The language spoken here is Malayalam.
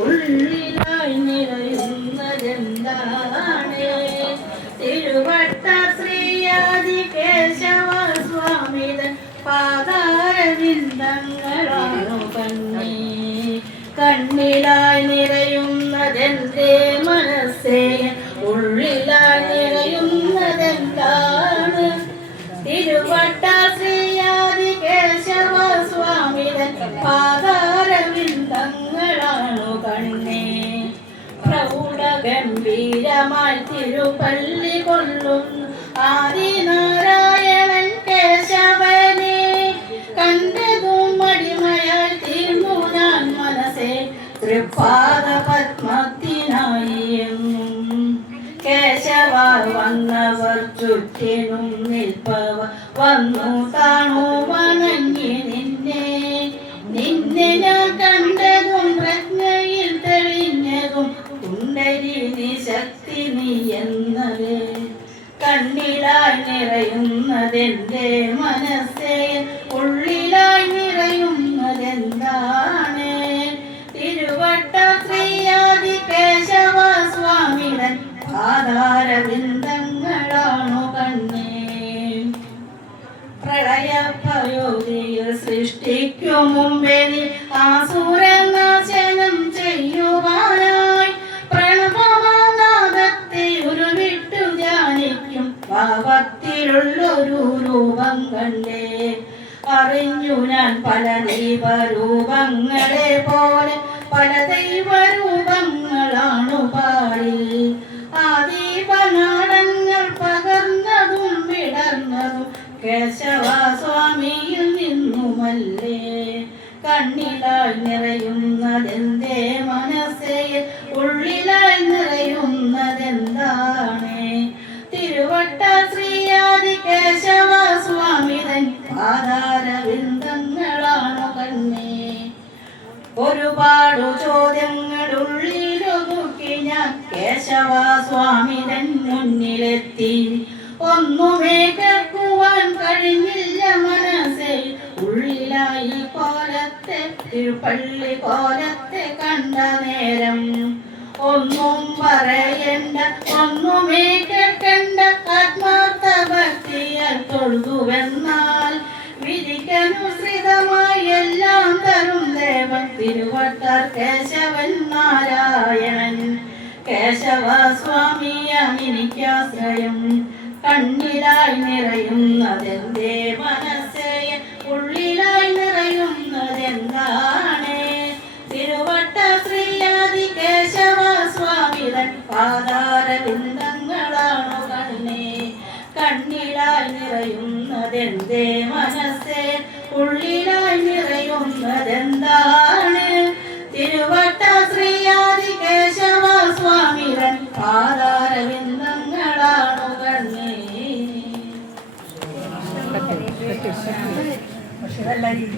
ഉള്ളിലായി നിറയുന്നതെന്താണ് തിരുവട്ട ശ്രീയാദി കേശവ സ്വാമിതൻ പാതാരവിന്ദങ്ങളാണു കണ്ണേ. കണ്ണിലായി നിറയുന്നതെന്തേ മനസ്സേ. ഉള്ളിലായി നിറയുന്നതെന്താണ് തിരുവട്ട ഗംഭീരമായി തിരുപ്പള്ളി കൊള്ളും. ആദിനാരായണൻ കേശവനെ കണ്ടതും മടിമയായി തീർന്നു ഞാൻ മനസ്സേ തൃപ്പാദ പത്മത്തിനായി എന്നും. കേശവ വന്നവർ ചുറ്റിനും നിൽപ്പവ വന്നു താണു വണങ്ങി നിന്നെ. നിന്നെ ഞാൻ എന്നത് കണ്ണിലായി നിറയുന്നതെന്റെ മനസ്സേ ഉള്ളിലായി നിറയുന്നതെന്താണ്? തിരുവട്ട ശ്രീയാദി കേശവ സ്വാമിയുടെ ആധാരബിന്ദങ്ങളാണു കണ്ണേ? പ്രളയപ്രയോതിയിൽ സൃഷ്ടിക്കും മുമ്പേ നീ ഭാവത്തിലുള്ളൊരു രൂപം കണ്ടേ. അറിഞ്ഞു ഞാൻ പല ദൈവരൂപങ്ങളെ പോലെ പല ദൈവരൂപങ്ങളാണു പാടി ആ ദീപനാടങ്ങൾ പകർന്നതും വിടർന്നതും കേശവ സ്വാമിയിൽ നിന്നുമല്ലേ. കണ്ണിലായി നിറയുന്നതെന്തേ മനസ്സേ ഉള്ളിലായി നിറയുന്നതെന്താണ് ആധാരബിന്ദങ്ങളാണു കണ്ണേ? ഒരുപാടു ചോദ്യങ്ങൾ ഉള്ളിലൊതുക്കി ഞാൻ കേശവ സ്വാമിതൻ മുന്നിലെത്തി. ഒന്നുമേ കേൾക്കുവാൻ കഴിഞ്ഞില്ല മനസ്സിൽ ഉള്ളിലായി കോലത്തെ തിരുപ്പള്ളി കോലത്തെ കണ്ട നേരം. ഒന്നും പറയണ്ട ഒന്നുമേ കേൾക്കണ്ട തിരുവട്ടാർ കേശവൻ നാരായണൻ. കേശവ സ്വാമി എനിക്കാശ്രയം കണ്ണിലായി നിറയുന്നതെന്തേ മനസ്സേ ഉള്ളിലായി നിറയുന്നതെന്താണ്? തിരുവട്ട ശ്രീയാദി കേശവ സ്വാമിതൻ പാതാരബിന്ദങ്ങളാണു കണ്ണേ കണ്ണിലായി നിറയുന്നതെന്തേ മനസ്സേ ഉള്ളിലായി നിറയുന്നതെന്താണ് هلا يجي